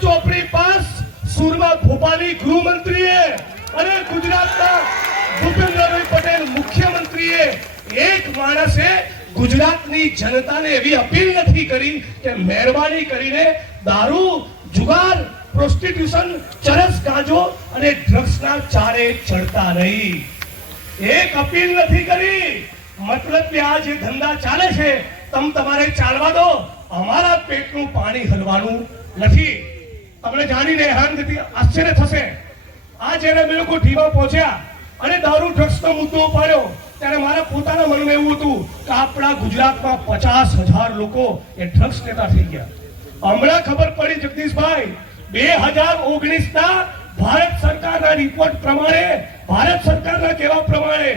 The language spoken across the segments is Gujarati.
ચોપડી પાસ સુરમા ભોપાલી ગૃહમંત્રીએ અને ગુજરાતના ભૂપેન્દ્રભાઈ પટેલ મુખ્યમંત્રીએ એક માણસે ગુજરાતની જનતાને એવી અપીલ નથી કરી કે મહેરબાની કરીને દારૂ, જુગાર, પ્રોસ્ટિટ્યુશન, ચરસ, ગાંજો અને ડ્રગ્સના ચારે ચડતા નહીં. એક અપીલ નથી કરી. મતલબ કે આ જે ધંધા ચાલે છે તમારે ચાલવા દો, અમારા પેટનું પાણી હલવાનું નથી. તમને જાણીને આશ્ચર્ય થશે, આ જ્યારે અમે લોકો ઢીમાં પહોંચ્યા અને દારૂ ડ્રગ્સનો મુદ્દો ઉપાડ્યો ત્યારે મારા પોતાના મનમાં એવું હતું કે આપણા ગુજરાતમાં 50,000 લોકો એ ડ્રગ્સ નેતા થઈ ગયા. હમણાં ખબર પડી જગદીશભાઈ, 2019ના ભારત સરકારના રિપોર્ટ પ્રમાણે, ભારત સરકારના કહેવા પ્રમાણે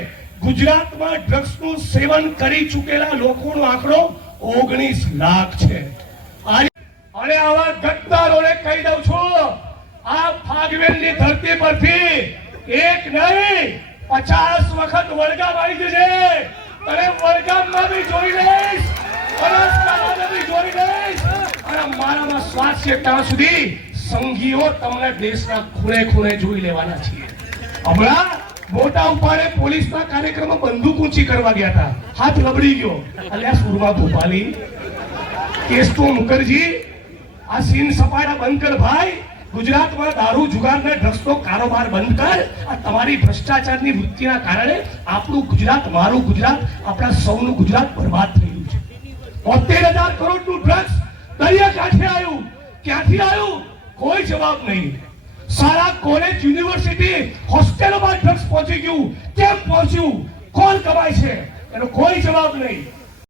ગુજરાતમાં ડ્રગ્સનું સેવન કરી ચૂકેલા લોકોનો આંકડો 19 લાખ છે. અને આવા ગદ્દારોને કહી દઉં છું, આ ફાગવેલની ધરતી પરથી એક નહીં 50 વખત વળગામ આવી જશે. અને વળગામમાં બી જોઈ લઈશ, બનાસકાંઠામાં બી જોઈ લઈશ. અને મારામાં શ્વાસ છે ત્યાં સુધી સંઘીઓ તમને દેશના ખૂણે ખૂણે જોઈ લેવાના છીએ. હમણાં મોટા ઉપાડે પોલીસના કાર્યક્રમમાં બંદૂક ઊંચી કરવા ગયા હતા, હાથ લબડી ગયો. અલ્યા સુરમા ભોપાલી, કેસ્ટો મુખર્જી, આ સીન સપાટા બંધ કર ભાઈ. ગુજરાતમાં દારૂ, જુગાર ને ડ્રગ્સનો કારોબાર બંધ કર. આ તમારી ભ્રષ્ટાચારની વૃત્તિના કારણે આપણું ગુજરાત, મારું ગુજરાત, આપણા સૌનું ગુજરાત બરબાદ થઈ ગયું છે. 72,000 કરોડનું ડ્રગ્સ દરિયા કાંઠે આવ્યું. ક્યાંથી આવ્યું? કોઈ જવાબ નહીં. સારા કોલેજ, યુનિવર્સિટી, હોસ્ટેલોમાં ડ્રગ્સ પહોંચી ગયું. કેમ પહોંચ્યું? કોણ કમાય છે? એનો કોઈ જવાબ નહીં.